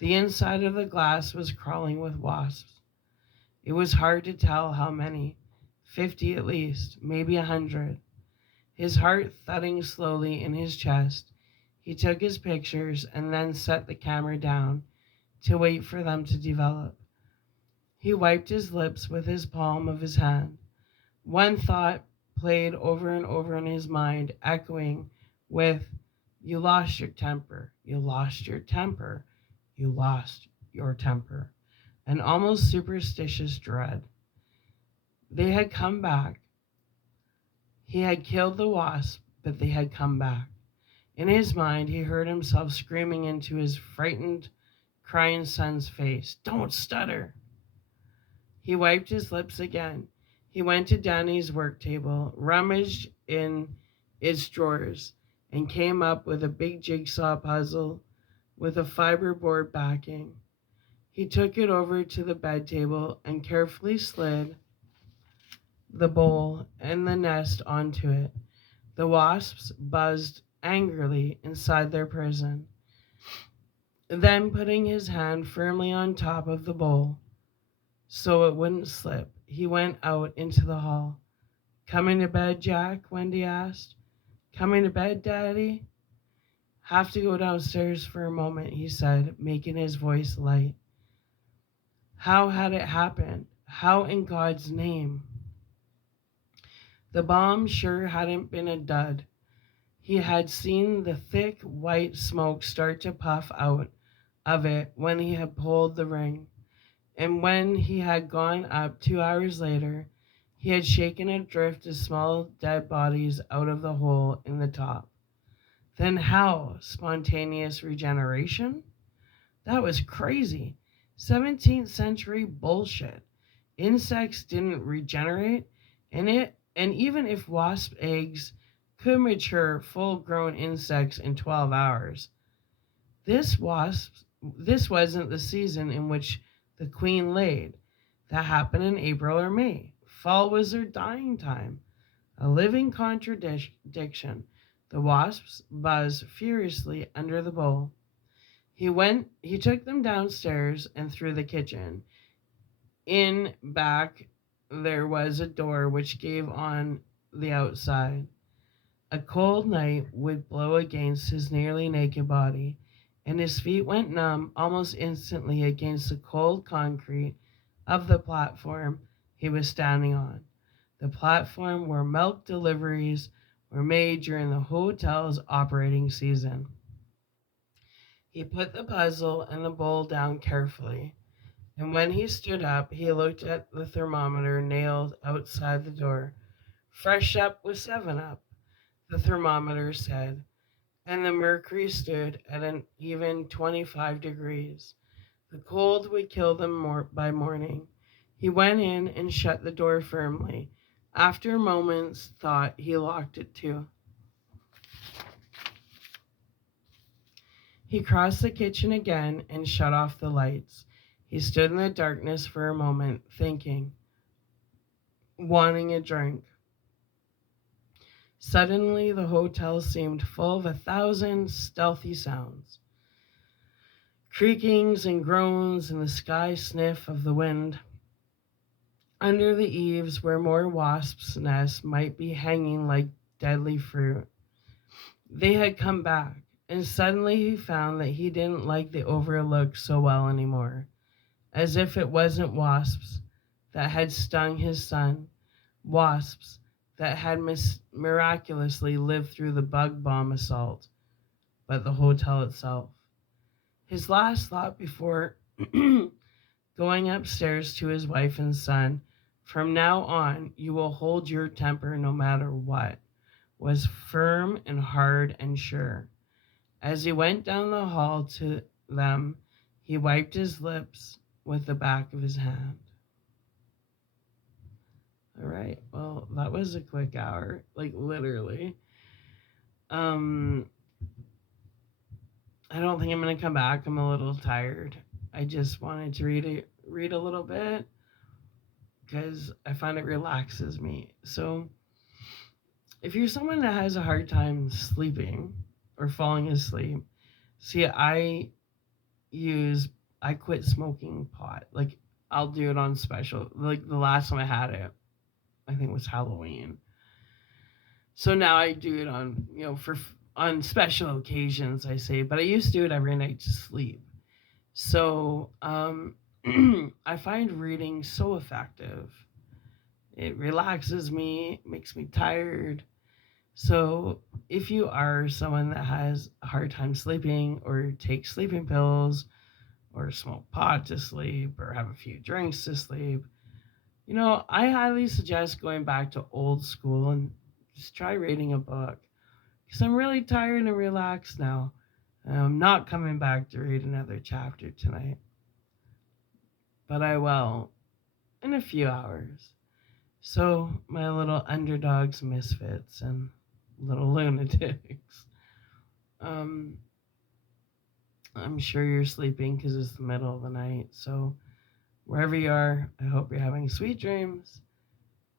The inside of the glass was crawling with wasps. It was hard to tell how many. 50 at least, maybe 100. His heart thudding slowly in his chest, he took his pictures and then set the camera down to wait for them to develop. He wiped his lips with his palm of his hand. One thought played over and over in his mind, echoing with, "You lost your temper, you lost your temper, you lost your temper," an almost superstitious dread. They had come back. He had killed the wasp, but they had come back. In his mind, he heard himself screaming into his frightened, crying son's face, "Don't stutter!" He wiped his lips again. He went to Danny's work table, rummaged in its drawers, and came up with a big jigsaw puzzle with a fiberboard backing. He took it over to the bed table and carefully slid the bowl and the nest onto it. The wasps buzzed angrily inside their prison. Then, putting his hand firmly on top of the bowl so it wouldn't slip, he went out into the hall. "Coming to bed, Jack?" Wendy asked. "Coming to bed, Daddy?" "Have to go downstairs for a moment," he said, making his voice light. How had it happened? How in God's name? The bomb sure hadn't been a dud. He had seen the thick white smoke start to puff out of it when he had pulled the ring. And when he had gone up 2 hours later, he had shaken a drift of small dead bodies out of the hole in the top. Then how? Spontaneous regeneration? That was crazy. 17th century bullshit. Insects didn't regenerate, and even if wasp eggs could mature full-grown insects in 12 hours, this wasn't the season in which the queen laid. That happened in April or May. Fall was their dying time. A living contradiction. The wasps buzzed furiously under the bowl. He took them downstairs and through the kitchen. In back there was a door which gave on the outside. A cold night would blow against his nearly naked body, and his feet went numb almost instantly against the cold concrete of the platform he was standing on, the platform where milk deliveries were made during the hotel's operating season. He put the puzzle and the bowl down carefully, and when he stood up, he looked at the thermometer nailed outside the door. "Fresh up with 7 Up," the thermometer said, and the mercury stood at an even 25 degrees. The cold would kill them by morning. He went in and shut the door firmly. After a moment's thought, he locked it too. He crossed the kitchen again and shut off the lights. He stood in the darkness for a moment, thinking, wanting a drink. Suddenly, the hotel seemed full of 1,000 stealthy sounds. Creakings and groans and the sky sniff of the wind. Under the eaves where more wasps' nests might be hanging like deadly fruit. They had come back, and suddenly he found that he didn't like the overlook so well anymore, as if it wasn't wasps that had stung his son, wasps that had miraculously lived through the bug bomb assault, but the hotel itself. His last thought before going upstairs to his wife and son, "From now on, you will hold your temper no matter what," was firm and hard and sure. As he went down the hall to them, he wiped his lips with the back of his hand. All right. Well, that was a quick hour, like literally. Um, I don't think I'm gonna come back. I'm a little tired. I just wanted to read a little bit because I find it relaxes me. So, if you're someone that has a hard time sleeping or falling asleep, see, use I quit smoking pot. Like I'll do it on special. Like the last time I had it, I think it was Halloween. So now I do it on for on special occasions. I say, but I used to do it every night to sleep. So I find reading so effective. It relaxes me, makes me tired. So if you are someone that has a hard time sleeping or takes sleeping pills or smoke pot to sleep or have a few drinks to sleep, I highly suggest going back to old school and just try reading a book. Because I'm really tired and relaxed now. And I'm not coming back to read another chapter tonight, but I will in a few hours. So, my little underdogs, misfits, and little lunatics, um, I'm sure you're sleeping because it's the middle of the night. So, wherever you are, I hope you're having sweet dreams.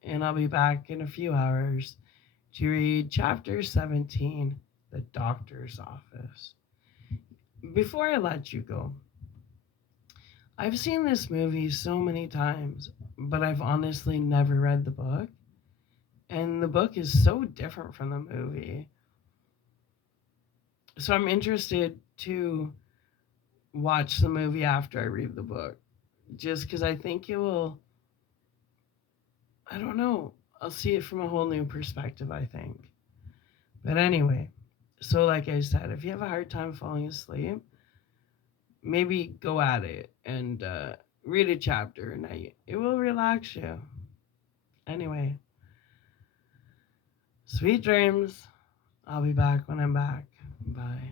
And I'll be back in a few hours to read chapter 17, The Doctor's Office. Before I let you go, I've seen this movie so many times, but I've honestly never read the book. And the book is so different from the movie. So I'm interested to watch the movie after I read the book. Just because I think it will, I don't know, I'll see it from a whole new perspective, I think. But anyway, so like I said, if you have a hard time falling asleep, maybe go at it and read a chapter a night. It will relax you. Anyway, sweet dreams. I'll be back when I'm back. Bye.